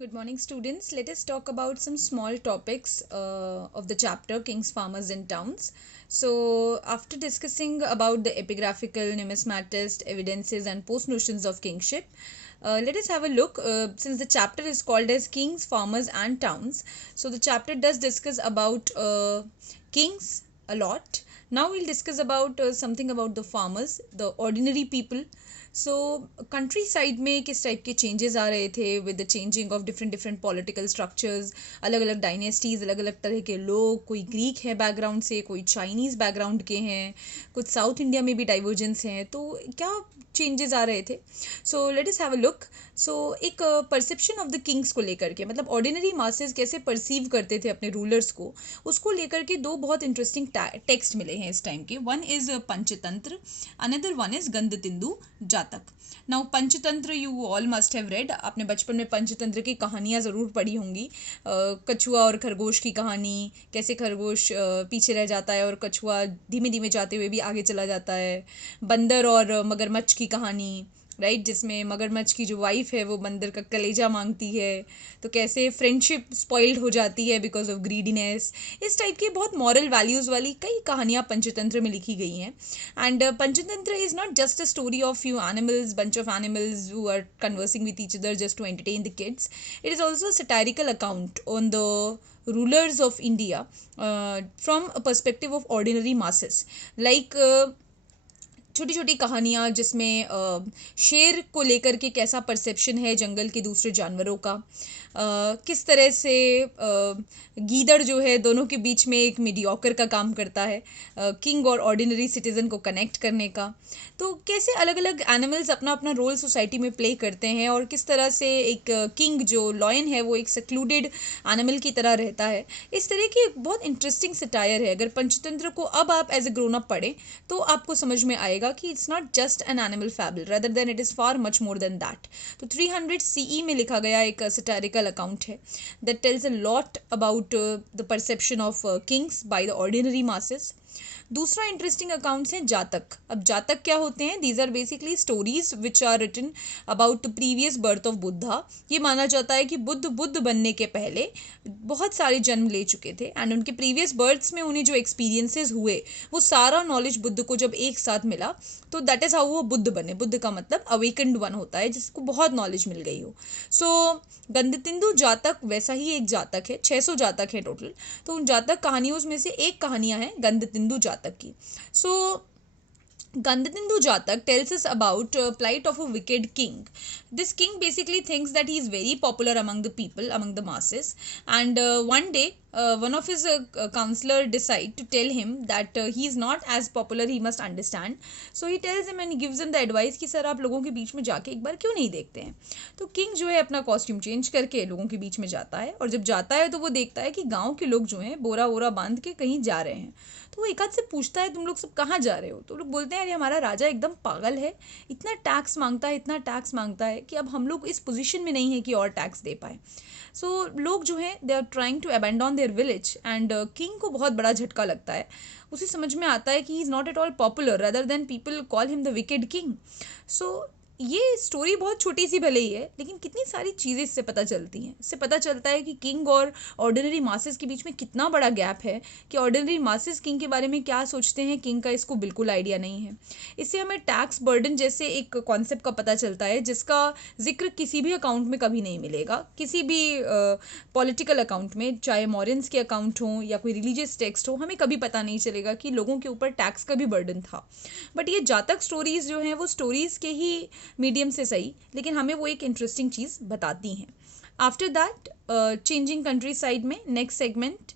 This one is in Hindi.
Good morning, students. Let us talk about some small topics of the chapter Kings, Farmers, and Towns. So, after discussing about the epigraphical, numismatist, evidences, and post notions of kingship, let us have a look. Since the chapter is called as Kings, Farmers, and Towns, so the chapter does discuss about kings a lot. Now we'll discuss about something about the farmers, the ordinary people. So country side में किस टाइप के चेंजेस आ रहे थे with the changing of different different political structures, अलग अलग डायनेस्टीज़, अलग अलग तरह के लोग, कोई ग्रीक है बैकग्राउंड से, कोई चाइनीज़ बैकग्राउंड के हैं, कुछ साउथ इंडिया में भी डाइवर्जेंस हैं, तो क्या चेंजेस आ रहे थे. So let us have a look. So एक परसेप्शन ऑफ द किंग्स को लेकर के, मतलब ऑर्डिनरी मासेस कैसे परसीव करते थे अपने रूलर्स को, उसको लेकर के दो बहुत इंटरेस्टिंग टेक्स्ट मिले हैं इस टाइम के. One is Panchatantra, another one is Gandatindu Jataka. Now Panchatantra you all must have read. आपने बचपन में पंचतंत्र की कहानियाँ ज़रूर पढ़ी होंगी. कछुआ और खरगोश की कहानी, कैसे खरगोश पीछे रह जाता है और कछुआ धीमे धीमे जाते हुए भी आगे चला जाता है. बंदर और मगरमच्छ की कहानी, राइट, जिसमें मगरमच्छ की जो वाइफ है वो बंदर का कलेजा मांगती है, तो कैसे फ्रेंडशिप स्पॉइल्ड हो जाती है बिकॉज ऑफ ग्रीडीनेस. इस टाइप की बहुत मॉरल वैल्यूज़ वाली कई कहानियाँ पंचतंत्र में लिखी गई हैं. And Panchatantra is not just a story of few animals, bunch of animals who are conversing with each other just to entertain the kids. It is also a satirical account on the rulers of India from a perspective of ordinary masses. Like छोटी छोटी कहानियाँ जिसमें शेर को लेकर के कैसा परसेप्शन है जंगल के दूसरे जानवरों का, किस तरह से गीदड़ जो है दोनों के बीच में एक मीडियोकर का काम करता है, किंग और ऑर्डिनरी सिटीज़न को कनेक्ट करने का. तो कैसे अलग अलग एनिमल्स अपना अपना रोल सोसाइटी में प्ले करते हैं और किस तरह से एक किंग जो लॉयन है वो एक सेक्लूडेड एनिमल की तरह रहता है. इस तरह की एक बहुत इंटरेस्टिंग सटायर है. अगर पंचतंत्र को अब आप एज ए ग्रोन अप पढ़ें तो आपको समझ में आएगा कि it's not just an animal fable, rather than it is far much more than that. तो 300 CE में लिखा गया एक सटारिकल अकाउंट है that tells a lot about the perception of kings by the ordinary masses. दूसरा इंटरेस्टिंग अकाउंट्स हैं जातक. अब जातक क्या होते हैं? These are basically stories which are written about the previous birth of Buddha. ये माना जाता है कि बुद्ध बनने के पहले बहुत सारे जन्म ले चुके थे एंड उनके प्रीवियस बर्थ्स में उन्हें जो एक्सपीरियंसेस हुए वो सारा नॉलेज बुद्ध को जब एक साथ मिला तो दैट इज़ हाउ वो बुद्ध बने. बुद्ध का मतलब अवेकन्ड वन होता है जिसको बहुत नॉलेज मिल गई हो. सो गंधतिंदु जातक वैसा ही एक जातक है. 600 जातक है टोटल. तो उन जातक कहानियों में से एक कहानियाँ हैं गंधतिंदु जातक की. सो Gandhindu Jatak tells us about plight of a wicked king. This king basically thinks that he is very popular among the people, among the masses, and one day one of his counselor decide to tell him that he is not as popular, he must understand. So he tells him and he gives him the advice कि सर आप लोगों के बीच में जाके एक बार क्यों नहीं देखते हैं. तो किंग जो है अपना कॉस्ट्यूम चेंज करके लोगों के बीच में जाता है और जब जाता है तो वो देखता है कि गाँव के लोग जो हैं बोरा वोरा बांध के कहीं जा रहे हैं. तो वो एक आध से पूछता है तुम लोग सब कहाँ जा रहे हो. तो लोग बोलते हैं अरे हमारा राजा एकदम पागल है, इतना टैक्स मांगता है, इतना टैक्स मांगता है कि अब हम लोग इस पोजीशन में नहीं है कि और टैक्स दे पाए. सो लोग जो हैं they are trying to abandon their village and king को बहुत बड़ा झटका लगता है. उसे समझ में आता है कि he is not at all popular, rather than people call him the wicked king. So ये स्टोरी बहुत छोटी सी भले ही है लेकिन कितनी सारी चीज़ें इससे पता चलती हैं. इससे पता चलता है कि किंग और ऑर्डिनरी मासेस के बीच में कितना बड़ा गैप है, कि ऑर्डिनरी मासेस किंग के बारे में क्या सोचते हैं, किंग का इसको बिल्कुल आइडिया नहीं है. इससे हमें टैक्स बर्डन जैसे एक कॉन्सेप्ट का पता चलता है जिसका जिक्र किसी भी अकाउंट में कभी नहीं मिलेगा, किसी भी पॉलिटिकल अकाउंट में, चाहे मॉरियंस के अकाउंट हो या कोई रिलीजियस टेक्स्ट हो, हमें कभी पता नहीं चलेगा कि लोगों के ऊपर टैक्स का भी बर्डन था. बट ये जातक स्टोरीज़ जो हैं वो स्टोरीज़ के ही मीडियम से सही लेकिन हमें वो एक इंटरेस्टिंग चीज़ बताती हैं. After that changing country side में नेक्स्ट सेगमेंट